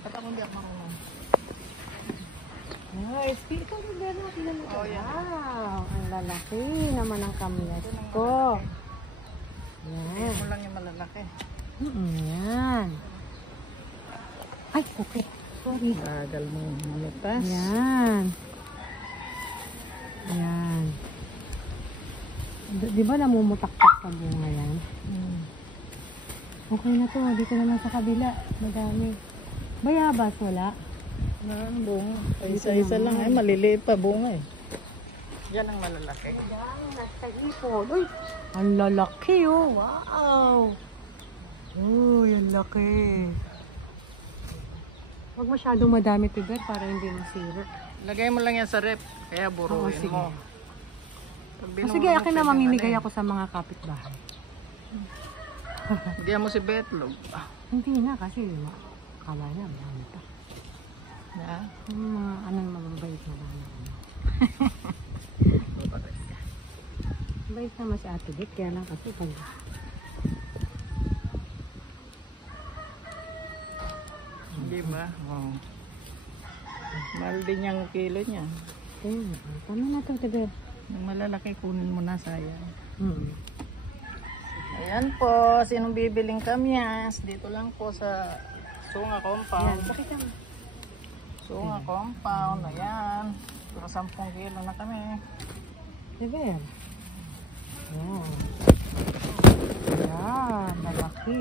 Ba't ako hindi ako marunong? Ay, ito rin din natin naman. Oh, yan. Wow, ang lalaki naman ang kamyas ko. Yan. Ayan mo lang yung malalaki. Yan. Ay, okay. Sorry. Bagal mo malutas. Yan. Yan. Di ba namumutaktak sa bunga yan? Okay na to. Dito naman sa kabila. Madami. Bayabas wala? Ang bunga. Isa-isa lang. Ay, maliliit pa bunga eh. Yan ang malalaki. Yan, nasa ipod. Uy, ang lalaki oh. Wow. Uy, ang laki. Huwag masyadong madami, Tiber, para hindi masira. Lagay mo lang yan sa rep. Kaya buruin sige. mo. Sige, akin na mamimigay ako sa mga kapitbahay. Bigyan mo si Betlog. Hindi na kasi kala na, marami pa. Yeah. Yung mga anong mababait na lang. Bait naman si Ate Dit, kaya lang kasi pag... Hindi ba? Wow. Mahal din yung kilo niya. Tama na to, Tiber. Yung malalaki kunin mo na, sayang. Hmm. Ayan po, sinong bibiling kamyas? Dito lang po sa Sunga Ayan, Compound. pakita mo. Sunga Compound, ayan. Pero 10 kilo na kami. Tiber. Ayan. Ayan, lalaki.